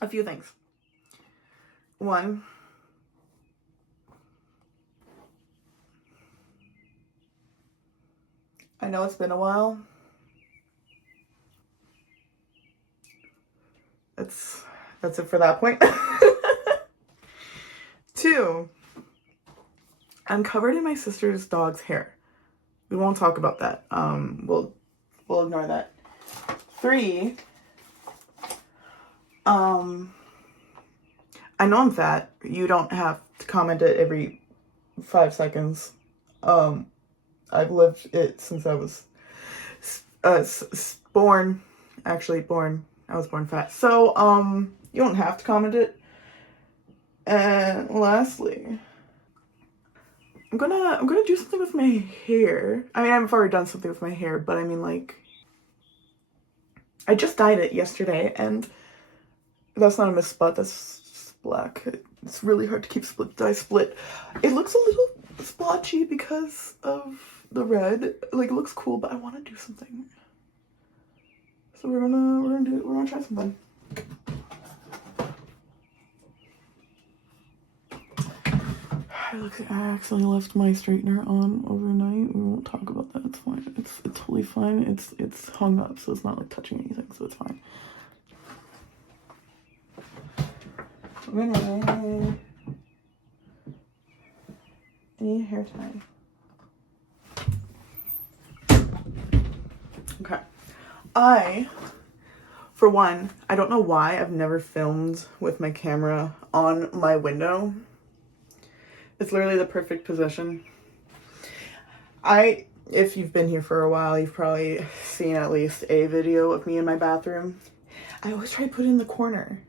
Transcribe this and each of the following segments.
a few things. One, I know it's been a while. That's it for that point. Two, I'm covered in my sister's dog's hair. We won't talk about that. We'll ignore that. Three, I know I'm fat. You don't have to comment it every 5 seconds. I've lived it since I was born. Actually, born. I was born fat. So, you don't have to comment it. And lastly, I'm gonna do something with my hair. I mean, I've already done something with my hair, but I mean, like, I just dyed it yesterday, and that's not a misspot. That's just black. It's really hard to keep dye split. It looks a little splotchy because of the red. Like, it looks cool, but I want to do something. So we're gonna try something. I accidentally left my straightener on overnight. We won't talk about that. It's fine. It's totally fine. It's hung up, so it's not like touching anything, so it's fine. I need a hair tie. Okay. For one, I don't know why I've never filmed with my camera on my window. It's literally the perfect position. If you've been here for a while, you've probably seen at least a video of me in my bathroom. I always try to put it in the corner.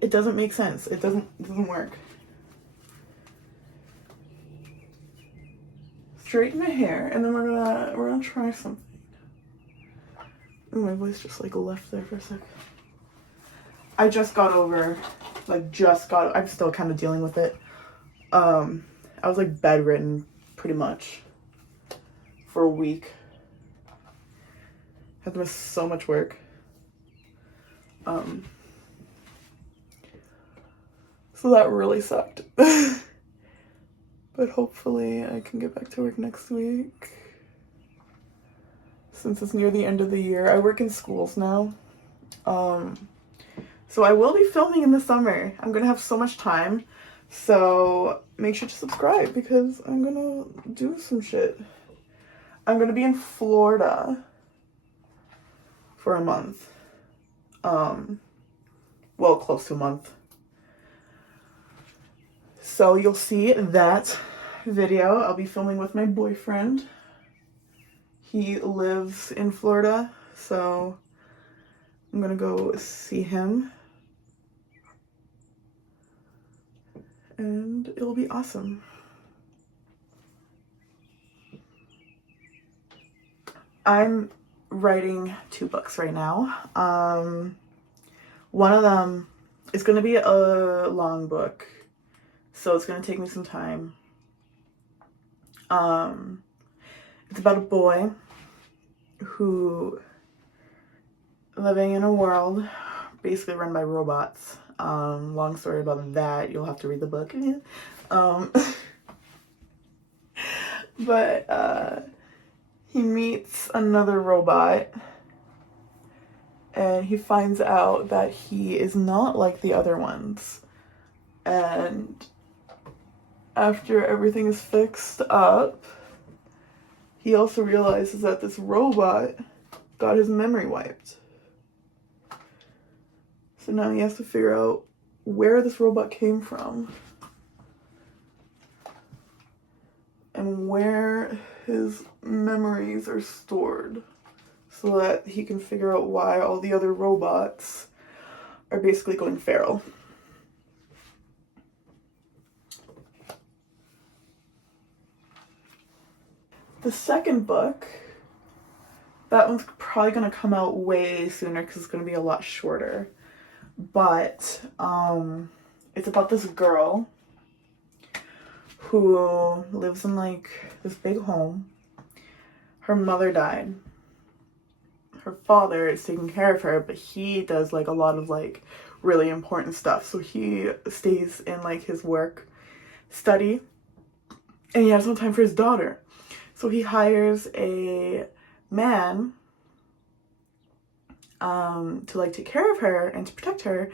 It doesn't make sense. It doesn't work. Straighten my hair, and then we're gonna try something. Ooh, my voice just like left there for a sec. I just got over, I'm still kind of dealing with it. I was like bedridden pretty much for a week. Had to miss so much work. So that really sucked. But hopefully I can get back to work next week. Since it's near the end of the year. I work in schools now. So I will be filming in the summer. I'm gonna have so much time. So make sure to subscribe because I'm gonna do some shit. I'm gonna be in Florida for a month. Well, close to a month. So you'll see that video. I'll be filming with my boyfriend. He lives in Florida, so I'm gonna go see him. And it'll be awesome. I'm writing 2 books right now. One of them is going to be a long book, so it's going to take me some time. It's about a boy who living in a world basically run by robots. Long story about that. You'll have to read the book. But he meets another robot and he finds out that he is not like the other ones. And after everything is fixed up, he also realizes that this robot got his memory wiped. So now he has to figure out where this robot came from and where his memories are stored so that he can figure out why all the other robots are basically going feral. The second book, that one's probably going to come out way sooner because it's going to be a lot shorter. But it's about this girl who lives in like this big home. Her mother died. Her father is taking care of her, but he does like a lot of like really important stuff. So he stays in like his work study, and he has no time for his daughter. So he hires a man to like take care of her and to protect her.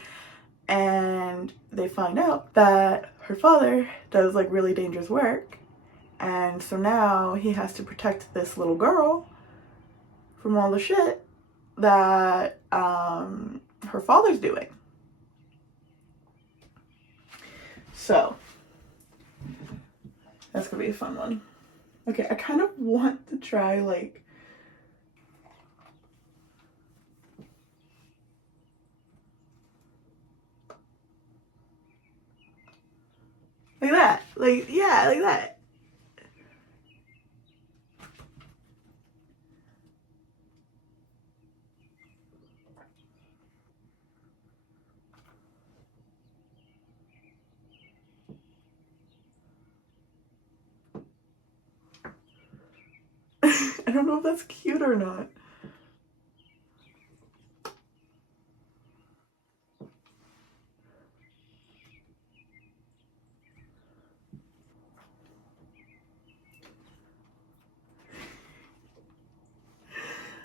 And they find out that her father does like really dangerous work, and so now he has to protect this little girl from all the shit that her father's doing. So that's gonna be a fun one. Okay, I kind of want to try like that. Like, yeah, like that. I don't know if that's cute or not.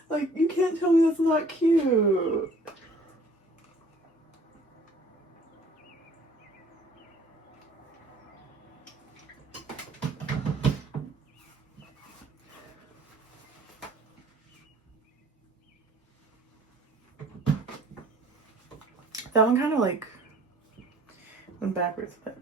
Like, you can't tell me that's not cute. That one kind of like went backwards a bit.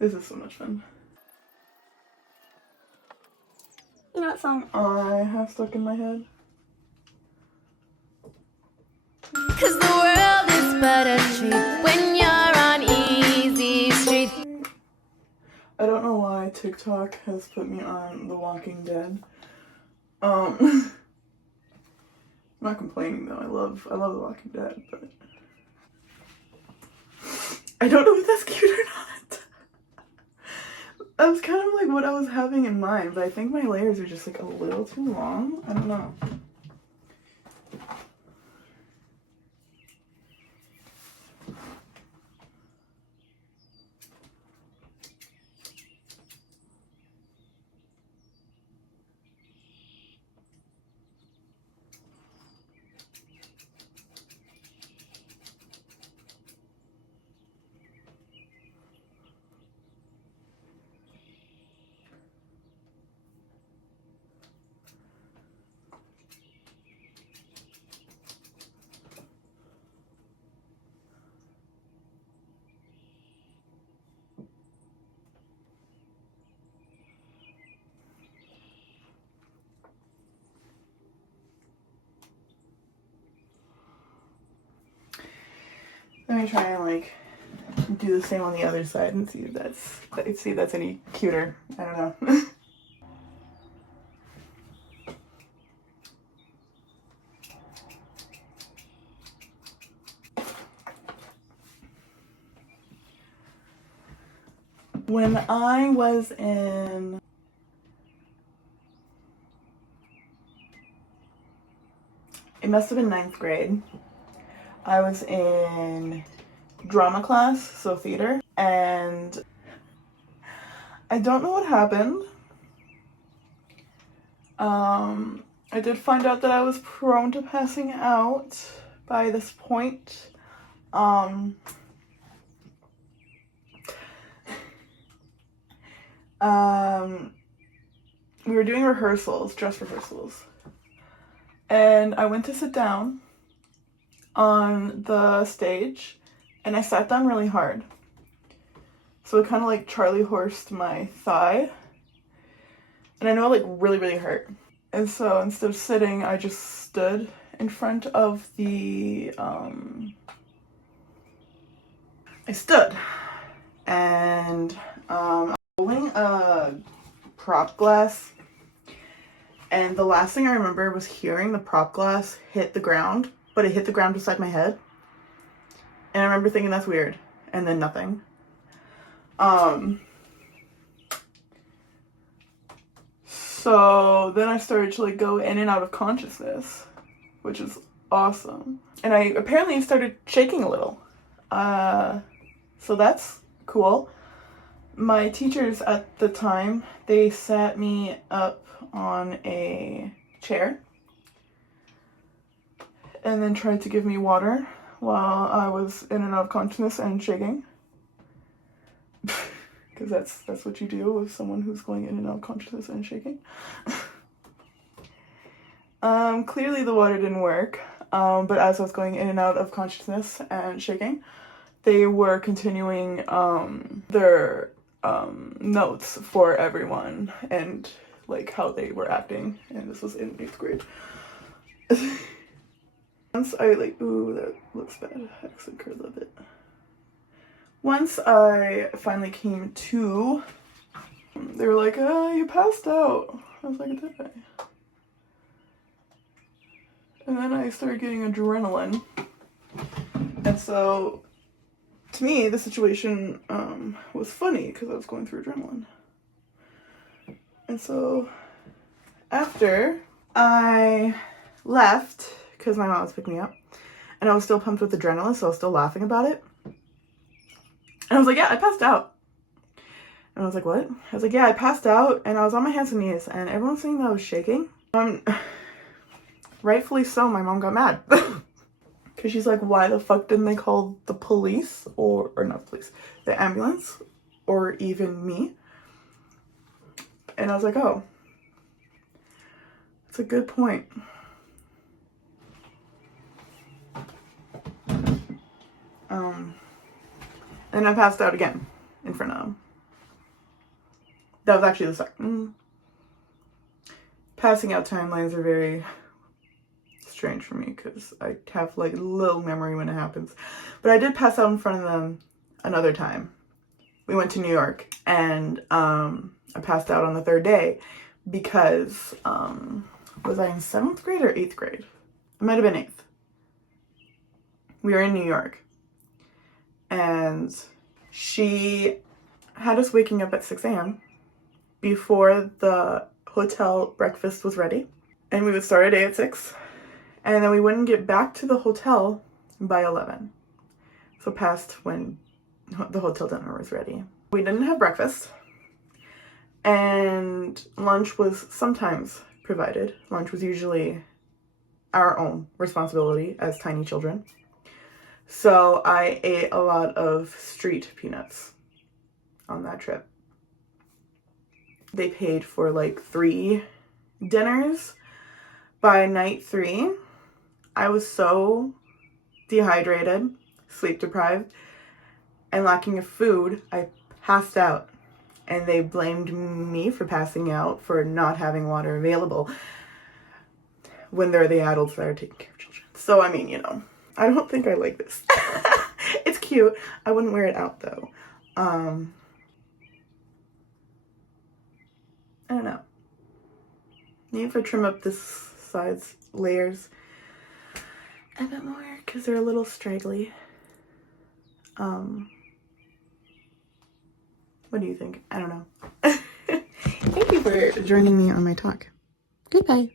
This is so much fun. You know that song I have stuck in my head? Cause the world is but a treat when you're on easy street. I don't know why TikTok has put me on The Walking Dead. I'm not complaining though. I love The Walking Dead, but I don't know if that's cute or not. That was kind of like what I was having in mind, but I think my layers are just like a little too long. I don't know. Let me try and like do the same on the other side and see if that's any cuter. I don't know. When I was in it must have been 9th grade. I was in drama class, so theater, and I don't know what happened. I did find out that I was prone to passing out by this point. we were doing rehearsals, dress rehearsals. And I went to sit down on the stage and I sat down really hard. So it kind of like Charlie horsed my thigh. And I know it like really, really hurt. And so instead of sitting, I just stood in front of the, I stood. And I was holding a prop glass. And the last thing I remember was hearing the prop glass hit the ground, but it hit the ground beside my head. And I remember thinking that's weird. And then nothing. So then I started to like go in and out of consciousness, which is awesome. And I apparently started shaking a little. So that's cool. My teachers at the time, they sat me up on a chair and then tried to give me water while I was in and out of consciousness and shaking. Because that's what you do with someone who's going in and out of consciousness and shaking. Clearly the water didn't work, but as I was going in and out of consciousness and shaking, they were continuing their notes for everyone and like how they were acting, and this was in 8th grade. Once I like, ooh, that looks bad, I actually curled a bit. Once I finally came to, they were like, you passed out. I was like, did I? And then I started getting adrenaline. And so, to me, the situation was funny because I was going through adrenaline. And so, after I left, because my mom was picking me up, and I was still pumped with adrenaline, so I was still laughing about it. And I was like, yeah, I passed out. And I was like, what? I was like, yeah, I passed out, and I was on my hands and knees, and everyone's saying that I was shaking. Rightfully so, my mom got mad. Because she's like, why the fuck didn't they call the police, or not the police, the ambulance, or even me? And I was like, oh, that's a good point. And I passed out again in front of them. That was actually the second. Passing out timelines are very strange for me because I have like little memory when it happens. But I did pass out in front of them another time. We went to New York and I passed out on the 3rd day because was I in 7th grade or 8th grade? It might have been 8th. We were in New York. And she had us waking up at 6 a.m. before the hotel breakfast was ready. And we would start our day at 6. And then we wouldn't get back to the hotel by 11. So past when the hotel dinner was ready. We didn't have breakfast. And lunch was sometimes provided. Lunch was usually our own responsibility as tiny children. So I ate a lot of street peanuts on that trip. They paid for like 3 dinners. By night 3, I was so dehydrated, sleep deprived, and lacking of food, I passed out. And they blamed me for passing out for not having water available when they're the adults that are taking care of children. So, I mean, you know. I don't think I like this. It's cute. I wouldn't wear it out though. I don't know. Maybe if I trim up this side's layers a bit more because they're a little straggly. What do you think? I don't know. Thank you for joining me on my talk. Goodbye.